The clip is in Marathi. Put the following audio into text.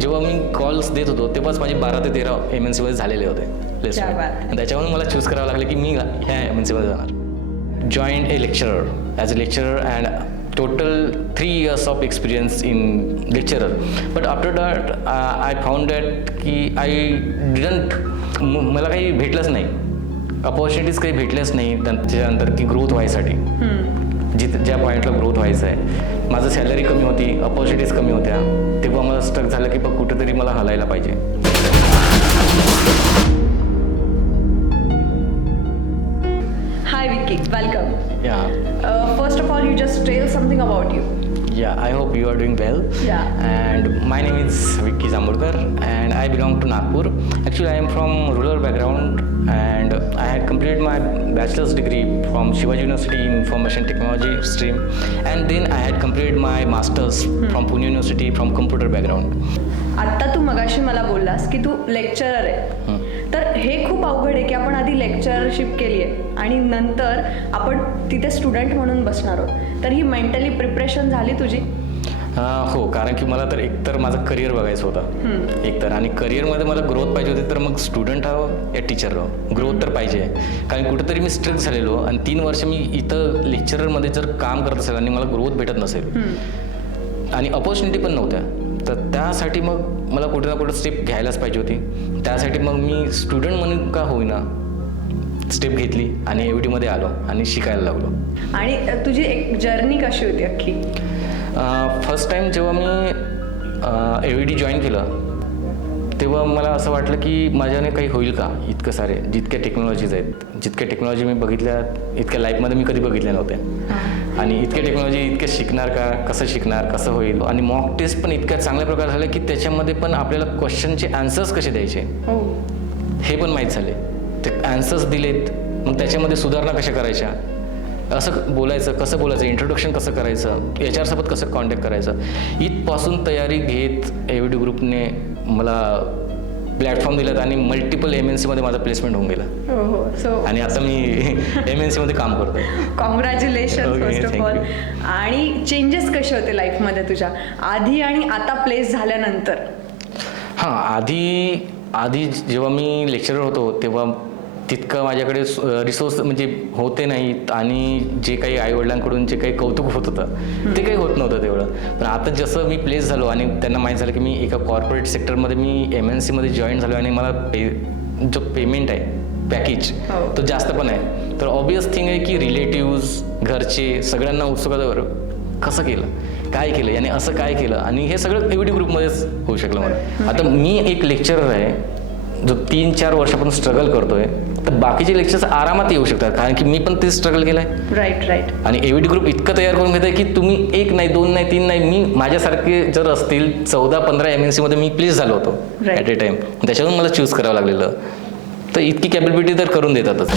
जेव्हा मी कॉल्स देत होतो तेव्हाच माझे 12 ते 13 MNC मध्ये झालेले होते प्लेसमेंट. त्याच्यामुळे मला चूज करावं लागलं की मी ह्या MNC मध्ये जाणार. Joined A lecturer as a lecturer and total 3 years of experience in lecturer, but after that I found that की मला काही भेटलंच नाही, अपॉर्च्युनिटीज काही भेटल्याच नाही त्याच्यानंतर की ग्रोथ व्हायसाठी. ज्या पॉईंटला ग्रोथ व्हायचं आहे, माझं सॅलरी कमी होती, अपॉर्च्युनिटीज कमी होत्या, तेव्हा मला स्टक झालं की बघ कुठेतरी मला हलायला पाहिजे. Hi Vicky, welcome. Yeah. First of all, you just tell something about you. Yeah, I hope you are doing well. Yeah. And my name is Vicky Jambhulkar and I belong to Nagpur. Actually, I am from rural background and I had completed my bachelor's degree from CYBAGE University in Information Technology stream, and then I had completed my master's from Pune University from computer background. आत्ता तू मगाशी मला बोललास की तू लेक्चरर आहे, तर हे खूप अवघड आहे की आपण आधी लेक्चरशिप केली आहे आणि नंतर आपण तिथे स्टुडंट म्हणून बसणार आहोत. तर ही मेंटली प्रिपरेशन झाली तुझी? हो, कारण की मला तर एकतर माझं करिअर बघायचं होतं एकतर, आणि करिअरमध्ये मला ग्रोथ पाहिजे होती, तर मग स्टुडंट राहावं या टीचर राहावं, ग्रोथ तर पाहिजे. कारण कुठेतरी मी स्ट्रक झालेलो आणि 3 वर्ष मी इथं लेक्चररमध्ये जर काम करत असेल आणि मला ग्रोथ भेटत नसेल आणि अपॉर्च्युनिटी पण नव्हत्या, तर त्यासाठी मग मला कुठे ना कुठे स्टेप घ्यायलाच पाहिजे होती. त्यासाठी मग मी स्टुडंट म्हणून का होईना स्टेप घेतली आणि AVD मध्ये आलो आणि शिकायला लागलो. आणि तुझी एक जर्नी कशी होती अख्खी? फर्स्ट टाईम जेव्हा मी AVD जॉईन केलं तेव्हा मला असं वाटलं की माझ्याने काही होईल का. इतकं सारे जितक्या टेक्नॉलॉजीज आहेत, जितक्या टेक्नॉलॉजी मी बघितल्या इतक्या लाईफमध्ये मी कधी बघितल्या नव्हत्या, आणि इतक्या टेक्नॉलॉजी इतक्या शिकणार का, कसं शिकणार, कसं होईल. आणि मॉक टेस्ट पण इतक्या चांगल्या प्रकारे झाल्या की त्याच्यामध्ये पण आपल्याला क्वेश्चनचे आन्सर्स कसे द्यायचे हे पण माहीत झाले. ते आन्सर्स दिलेत, मग त्याच्यामध्ये सुधारणा कशा करायच्या, असं बोलायचं, कसं बोलायचं, इंट्रोडक्शन कसं करायचं, HR सोबत कसं कॉन्टॅक्ट करायचं, इथपासून तयारी घेत AVD ग्रुपने मला प्लॅटफॉर्म दिलात आणि मल्टिपल MNC मध्ये माझा प्लेसमेंट होऊन गेला. सो आणि आता मी MNC मध्ये काम करतोय. Congratulation first of all. आणि चेंजेस कसे होते लाईफमध्ये तुझ्या आधी आणि आता प्लेस झाल्यानंतर? आधी जेव्हा मी लेक्चरर होतो तेव्हा तितकं माझ्याकडे रिसोर्स म्हणजे होते नाहीत, आणि जे काही आईवडिलांकडून जे काही कौतुक होत होतं ते काही होत नव्हतं तेवढं. पण आता जसं मी प्लेस झालो आणि त्यांना माहीत झालं की मी एका कॉर्पोरेट सेक्टरमध्ये मी MNC मध्ये जॉईन झालो आणि मला जो पेमेंट आहे पॅकेज तो जास्त पण आहे, तर ऑब्वियस थिंग आहे की रिलेटिव्स, घरचे सगळ्यांना उत्सुकता कसं केलं, काय केलं, याने असं काय केलं, आणि हे सगळं AVD ग्रुपमध्येच होऊ शकलं मला. आता मी एक लेक्चरर आहे जो 3-4 वर्षापासून स्ट्रगल करतोय, तर बाकीचे लेक्चर्स आरामात येऊ शकतात कारण की मी पण ते स्ट्रगल केलंय. राईट. आणि AVD ग्रुप इतकं तयार करून घेत आहे की तुम्ही 1 नाही 2 नाही 3 नाही, मी माझ्यासारखे जर असतील 14-15 MNC मध्ये मी प्लेस झालो होतो ॲट ए टाइम. त्याच्यावरून मला चूज करावं लागलेलं, तर इतकी कॅपॅबिलिटी तर करून देतातच.